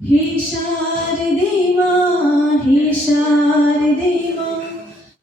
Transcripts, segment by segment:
हे शारदे माँ, हे शारदे माँ,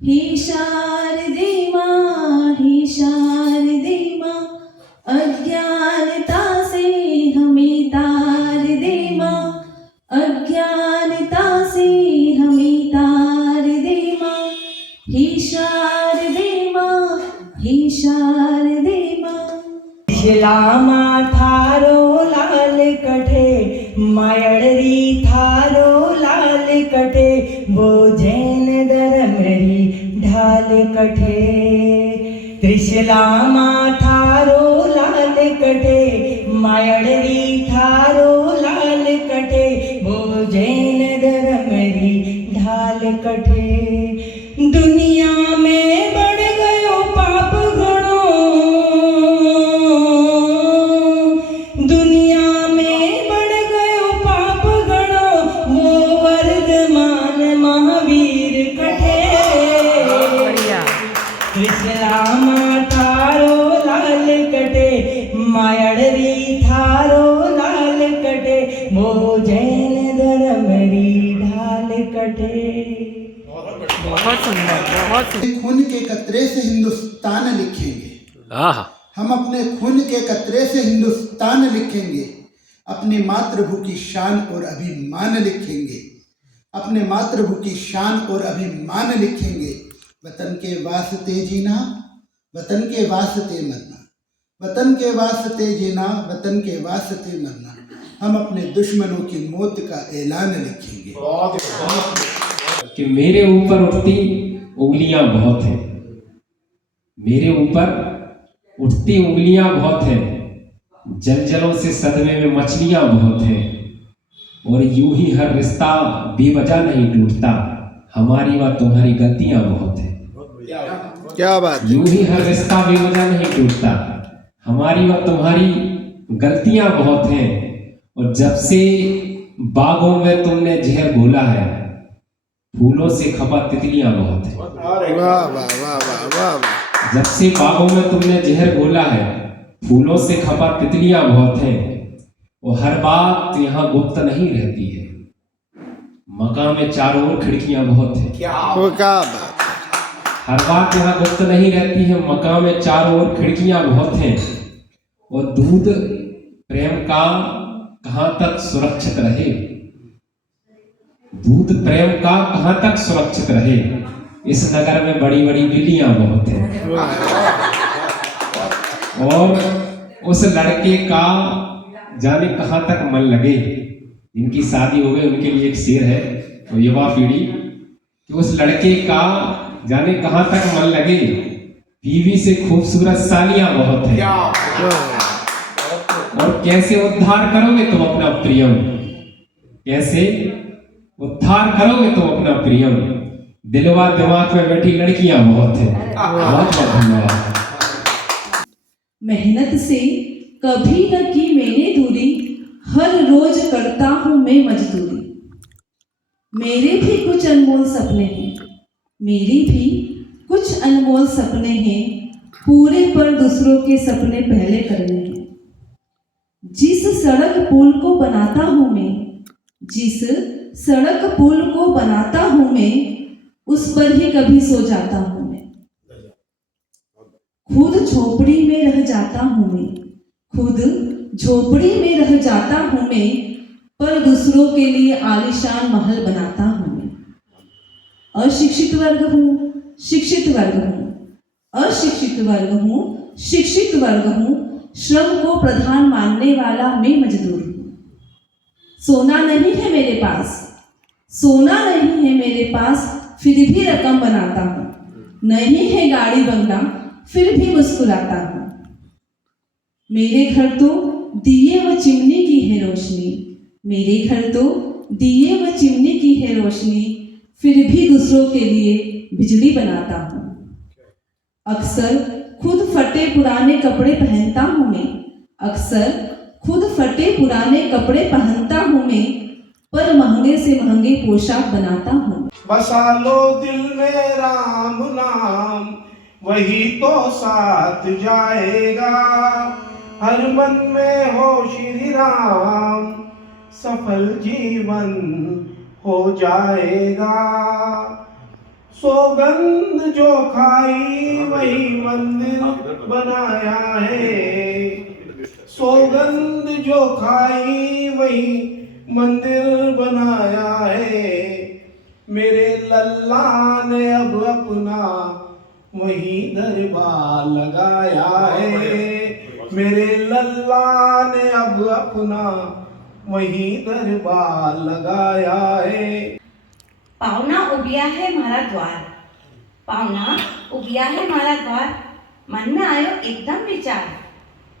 हे शारदे माँ, हे शारदे माँ, अज्ञानता से हमें तार दे माँ, अज्ञानता से हमें तार दे माँ, हे शारदे माँ, हे शारदे माँ। शिलामा थारो लाल कठे मायड़री थारो लाल कठे वो जैन धर्मरी ढाल कठे त्रिशलामा थारो लाल कठे मायड़री थारो लाल कठे वो जैन धर्मरी ढाल कठे दुनिया में बढ़ गयो पाप घणो दुनिया में बढ़ गयो पाप घणो वो वर्धमान महावीर कठे कृष्णामा थारो लाल कटे मायड़री थारो लाल कटे वो जैन धर्मरी ढाल कटे। बहुत सुंदर, बहुत सुंदर। खून के कतरे से हिंदुस्तान लिखेंगे। आहा, हम अपने खून के कतरे से हिंदुस्तान लिखेंगे। अपनी मातृभू की शान और अभिमान लिखेंगे। अपने मातृभू की शान और अभिमान लिखेंगे। वतन के वास्ते जीना, वतन के वास्ते मरना, वतन के वास्ते जीना, वतन के वास्ते मरना। हम अपने दुश्मनों की मौत का ऐलान लिखेंगे। कि मेरे ऊपर उठती उंगलियां बहुत हैं, मेरे ऊपर उठती उंगलियां बहुत हैं, जलजलों से सदमे में मछलियां बहुत हैं, और यूं ही हर रिश्ता बेवजह नहीं टूटता, हमारी व तुम्हारी गलतियां बहुत हैं। क्या बात है। यूं ही हर रिश्ता बेवजह नहीं टूटता, हमारी व तुम्हारी गलतियां बहुत हैं, और जब से बागों में तुमने जहर घोला है, फूलों से खपा तितलियां बहुत है। वाह वाह वाह वाह वाह वाह। जब से बागों में तुमने जहर घोला है, फूलों से खपा तितलियां बहुत हैं, और हर बात यहाँ गुप्त नहीं रहती है, मकान में चारों ओर खिड़कियां बहुत हैं। वो क्या बात। हर बात यहाँ गुप्त नहीं रहती है, मकान में चारों ओर खिड़कियां बहुत हैं, और दूध प्रेम का कहाँ तक सुरक्षित रहे, दूध प्रेम का कहाँ तक सुरक्षित रहे, इस नगर में बड़ी बड़ी बिल्लियां बहुत हैं। और उस लड़के का जाने कहाँ तक मन लगे, जिनकी शादी हो गई उनके लिए एक शेर है, तो युवा पीढ़ी, कि उस लड़के का जाने कहाँ तक मन लगे, बीवी से खूबसूरत सालियां बहुत हैं। और कैसे उद्धार करोगे तुम अपना प्रियम, कैसे उद्धार करोगे तुम अपना प्रियम, दिलवा दिमाग में बैठी लड़कियां बहुत हैं। बहुत बहुत धन्यवाद। मेहनत से कभी न की मैंने दूरी, हर रोज करता हूँ मैं मजदूरी। मेरे भी कुछ अनमोल सपने हैं, मेरी भी कुछ अनमोल सपने हैं, पूरे पर दूसरों के सपने पहले करने हैं। जिस सड़क पुल को बनाता हूँ मैं, जिस सड़क पुल को बनाता हूँ मैं, उस पर ही कभी सो जाता हूँ मैं। खुद झोपड़ी में रह जाता हूँ मैं, खुद झोपड़ी में रह जाता हूँ मैं, पर दूसरों के लिए आलीशान महल बनाता हूँ मैं। अशिक्षित वर्ग हूँ, शिक्षित वर्ग हूँ, अशिक्षित वर्ग हूँ, शिक्षित वर्ग हूँ, श्रम को प्रधान मानने वाला मैं मजदूर हूँ। सोना नहीं है मेरे पास, सोना नहीं है मेरे पास, फिर भी रकम बनाता हूँ। नहीं है गाड़ी बंगला, फिर भी मुस्कुराता हूँ। मेरे घर तो दिए व चिमनी की है रोशनी, मेरे घर तो दिए व चिमनी की है रोशनी, फिर भी दूसरों के लिए बिजली बनाता हूँ। अक्सर खुद फटे पुराने कपड़े पहनता हूँ मैं, अक्सर खुद फटे पुराने कपड़े पहनता हूँ मैं, पर महंगे से महंगे पोशाक बनाता हूँ। बसा लो दिल में राम नाम, वही तो साथ जाएगा। हर मन में हो श्री राम, सफल जीवन हो जाएगा। सौगंध जो खाई वही मंदिर बनाया है। सौगंध जो खाई वही मंदिर बनाया है। मेरे लल्ला ने अब अपना वही दरबार लगाया है। मेरे लल्ला ने अब अपना वही दरबार लगाया है। पाहुणा उबिया है मारा द्वार, पाहुणा उबिया है मारा द्वार। मन में आयो एकदम विचार,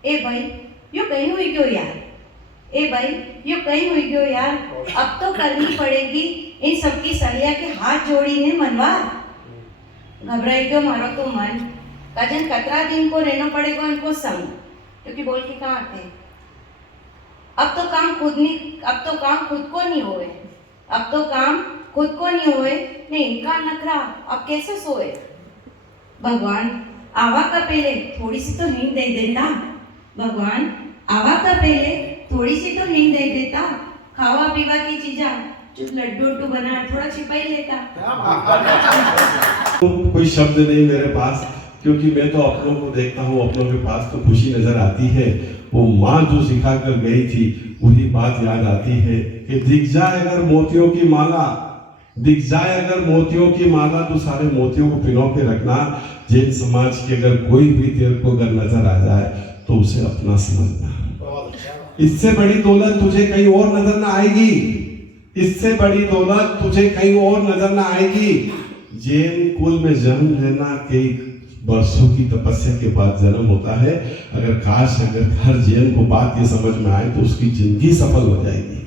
ए भाई यो कहीं हुई गयो यार, ए भाई यो कहीं हुई गयो यार। अब तो करनी पड़ेगी इन सबकी सलिया के हाथ जोड़ी ने मनवार। घबराई गयो मारो तो मन, कजन कतरा दिन को रहना पड़ेगा इनको संग, क्योंकि बोल के कहाँ आते हैं। अब तो काम खुद को नहीं होए, अब तो काम खुद को नहीं होए ने इनका नखरा अब कैसे सोए। भगवान आवा का पहले थोड़ी सी तो नींद दे देता, भगवान आवा का पहले थोड़ी सी तो नींद दे देता। खावा पीवा की चीजा जो लड्डू उड्डू बना थोड़ा छिपा ही लेता। कोई शब्द नहीं मेरे पास, क्योंकि मैं तो अपनों को देखता हूँ, अपनों के पास तो खुशी नजर आती है। वो माँ जो सिखा कर गई थी वही बात याद आती है कि दिख जाए अगर मोतियों की माला, दिख जाए अगर मोतियों की माला, तो सारे मोतियों को पिनो के रखना। जैन समाज की अगर कोई भी तेरे को अगर नजर आ जाए तो उसे अपना समझना। इससे बड़ी दौलत तुझे कहीं और नजर ना आएगी, इससे बड़ी दौलत तुझे कहीं और नजर ना आएगी। जैन कुल में जन्म लेना कई वर्षों की तपस्या के बाद जन्म होता है। अगर हर जैन को बात ये समझ में आए तो उसकी जिंदगी सफल हो जाएगी।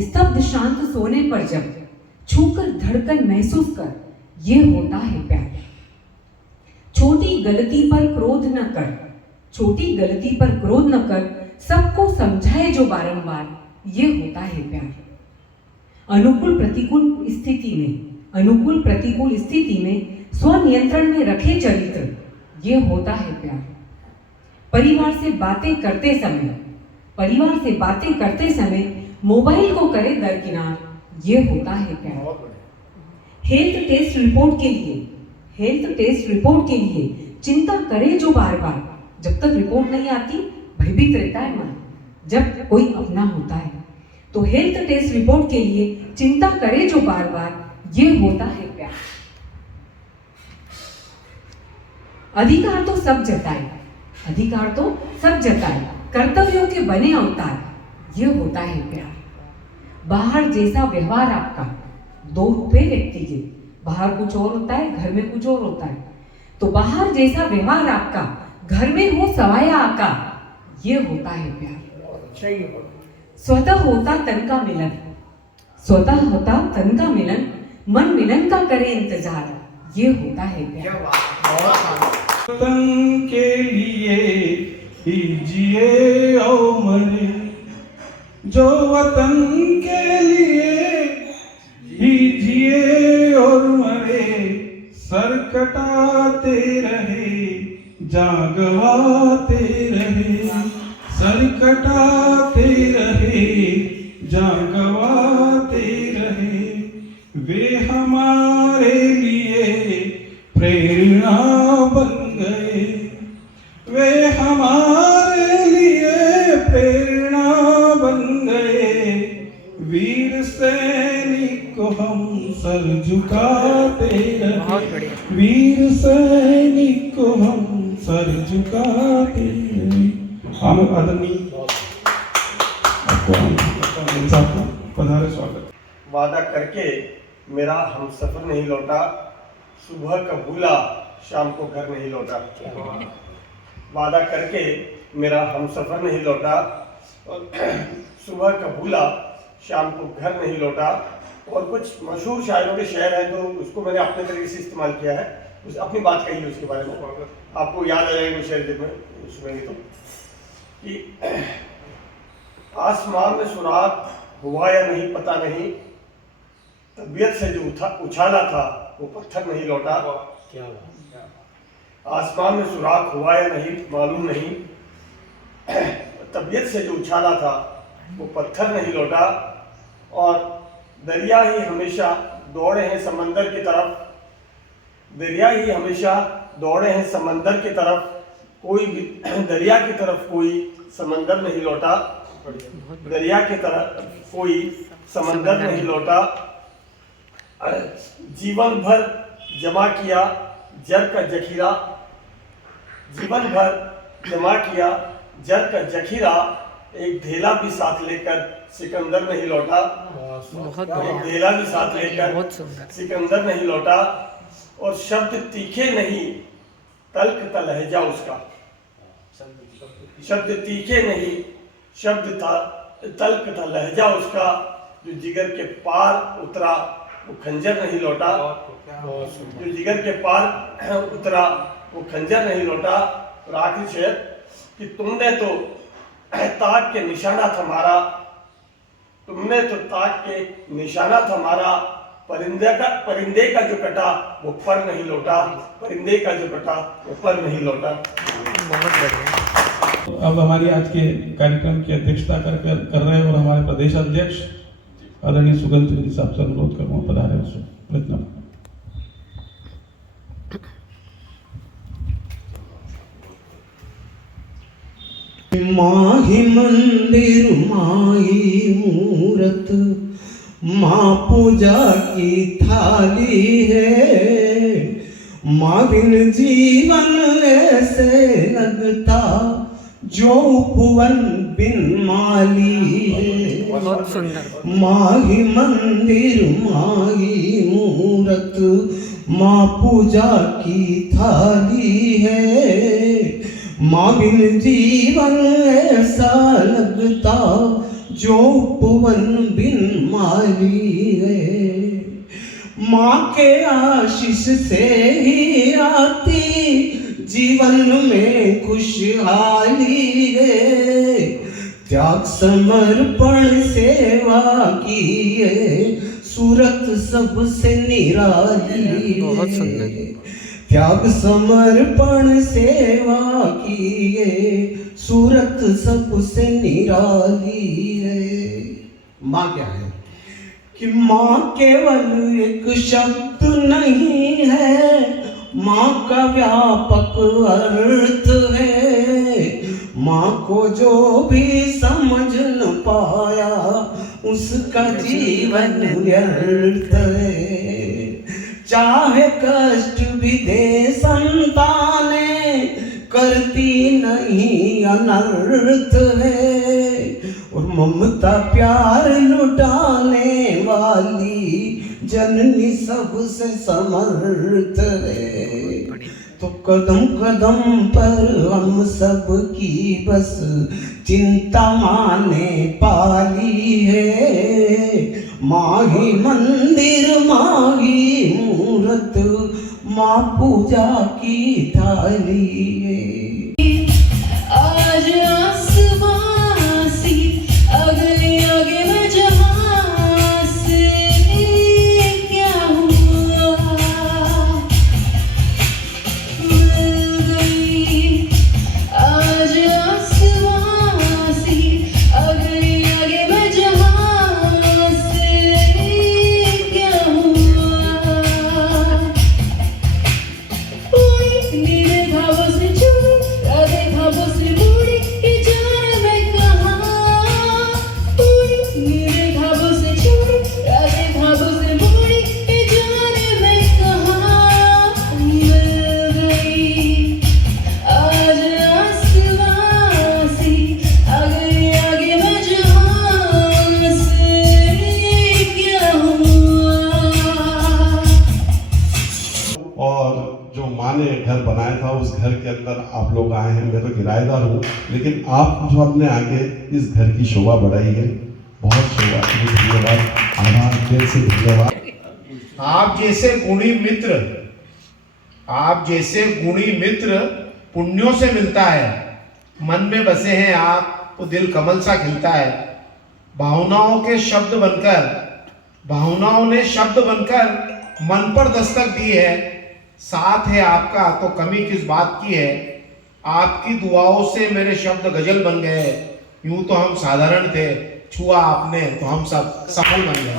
स्तब्ध शांत सोने पर जब छूकर धड़कन महसूस कर, ये होता है प्यार। छोटी गलती पर क्रोध न कर, छोटी गलती पर क्रोध न कर, सबको समझाए जो बारंबार, ये होता है प्यार। अनुकूल प्रतिकूल स्थिति में स्वनियंत्रण में रखे चरित्र, ये होता है प्यार। परिवार से बातें करते समय मोबाइल को करे दरकिनार, ये होता है प्यार। हेल्थ टेस्ट रिपोर्ट के लिए चिंता करे जो बार बार, जब तक रिपोर्ट नहीं आती भयभीत रहता है मन। जब कोई अपना होता है तो हेल्थ टेस्ट रिपोर्ट के लिए चिंता करे जो बार बार, ये होता है प्यार। अधिकार तो सब जताए, कर्तव्यों के बने अवतार, ये होता है प्यार। बाहर जैसा व्यवहार आपका, दो रुपए व्यक्ति के, बाहर कुछ और होता है, घर में कुछ और होता है। तो बाहर जैसा व्यवहार आपका, घर में हो सवाया आका, ये होता है प्यार। स्वतः होता तन का मिलन, मन मिलन का करे इंतजार, ये होता है प्यार। वतन के लिए ही जिए और मरे, जो वतन के लिए ही जिए और मरे, सर कटाते रहे जान गवाते रहे, सर कटाते रहे जान गवाते रहे। वे हमारे लिए प्रेरणा बन गए, वे हमारे लिए प्रेरणा बन गए। वीर सैनिक को हम सर झुकाते रहे, वीर सैनिक को हम सर झुकाते रहे। हम आदरणीय पधारे स्वागत। वादा करके मेरा हम सफर नहीं लौटा, सुबह का भूला शाम को घर नहीं लौटा। वादा करके मेरा हम सफर नहीं लौटा, और सुबह का भूला शाम को घर नहीं लौटा। और कुछ मशहूर शायरों के शेर हैं तो उसको मैंने अपने तरीके से इस्तेमाल किया है, उस अपनी बात कही है उसके बारे में, आपको याद आ जाएगा शेर जब मैं सुनेंगे तो। कि आसमान में सुराग हुआ या नहीं पता नहीं, तबीयत से जो उछाला था वो पत्थर नहीं लौटा। आसमान में सुराग हुआ या नहीं मालूम नहीं, तबीयत से जो उछाला था वो पत्थर नहीं लौटा, और दरिया ही हमेशा दौड़े हैं समंदर की तरफ, दरिया ही हमेशा दौड़े हैं समंदर की तरफ, कोई भी दरिया की तरफ कोई समंदर नहीं लौटा, दरिया की तरफ कोई समंदर नहीं लौटा। जीवन भर जमा किया जर का जखीरा, जीवन भर जमा किया जर का जखीरा, एक ढेला भी साथ लेकर सिकंदर नहीं लौटा, एक ढेला भी साथ लेकर सिकंदर नहीं लौटा। और शब्द तीखे नहीं तल्ख था लहजा उसका, शब्द तीखे नहीं शब्द था तल्ख था लहजा उसका, जो जिगर के पार उतरा वो खंजर नहीं लौटा, जो जिगर के पार उतरा वो खंजर नहीं लौटा। और आखिरी शेर कि तुमने तो ताक के निशाना था मारा, तुमने तो ताक के निशाना था मारा, परिंदे का जो कटा वो पर नहीं लौटा, परिंदे का जो कटा वो पर नहीं लौटा। अब हमारी आज के कार्यक्रम की अध्यक्षता कर रहे हैं और हमारे प्रदेश अध्यक्ष आदरणीय सुगंध सिंह जी साहब से अनुरोध करूँगा पधारे उसको प्रयत्न। माही मंदिर माही मूरत, माँ पूजा की थाली है, माँ बिन जीवन ऐसे लगता जो उपवन बिन माली है। बहुत सुंदर। माही मंदिर माही मूरत, माँ पूजा की थाली है, माँ बिन जीवन ऐसा लगता जो उपवन बिन माली है। माँ के आशीष से ही आती जीवन में खुशहाली है, त्याग समर्पण सेवा की है, सूरत सबसे निराली है। बहुत सुंदर। त्याग समर्पण सेवा की है, सूरत सबसे निराली है। माँ क्या है कि माँ केवल एक शब्द नहीं है, माँ का व्यापक अर्थ है। माँ को जो भी समझ न पाया उसका जीवन व्यर्थ है। चाहे कष्ट भी दे संताने, करती नहीं अनर्थ है। और ममता प्यार लुटाने वाली जननी सबसे समर्थ है। तो कदम कदम पर हम सब की बस चिंता माने पाली है। माही मंदिर माही मूरत, माँ पूजा की थाली है। आज आसमां सी अगले आगे मैं जहां से क्या हुआ, मिल गई। आज आसमां सी अगले आगे मैं जहां से क्या हुआ। कोई नीले घावों से छुई, राधे घावों से मुड़ी, कि जाने मैं कहाँ। कोई नीले घावों से छुई, राधे घावों से मुड़ी, कि जाने मैं कहाँ। मिल गई आज आसमां सी अगले आगे मैं जहां से क्या हुआ। और जो माँ ने घर बनाया था उस घर के अंदर आप लोग आए हैं। मैं तो किराएदार हूँ, लेकिन आप जो आपने आके इस घर की शोभा बढ़ाई है, बहुत शोभा। धन्यवाद, आभार, दिल से धन्यवाद। आप जैसे गुणी मित्र, आप जैसे गुणी मित्र पुण्यों से मिलता है। मन में बसे हैं आप तो दिल कमल सा खिलता है। भावनाओं के शब्द बनकर, भावनाओं ने शब्द बनकर मन पर दस्तक दी है। साथ है आपका तो कमी किस बात की है। आपकी दुआओं से मेरे शब्द गजल बन गए। यूं तो हम साधारण थे, छुआ आपने तो हम सब सफल बन गए।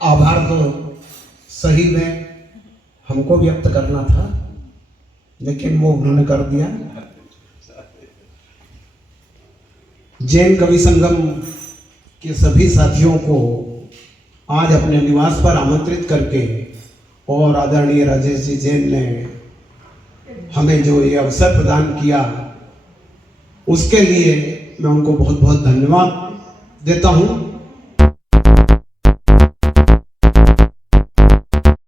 आभार तो सही में हमको व्यक्त करना था, लेकिन वो उन्होंने कर दिया। जैन कवि संगम के सभी साथियों को आज अपने निवास पर आमंत्रित करके और आदरणीय राजेश जी जैन ने हमें जो ये अवसर प्रदान किया, उसके लिए मैं उनको बहुत बहुत धन्यवाद देता हूँ।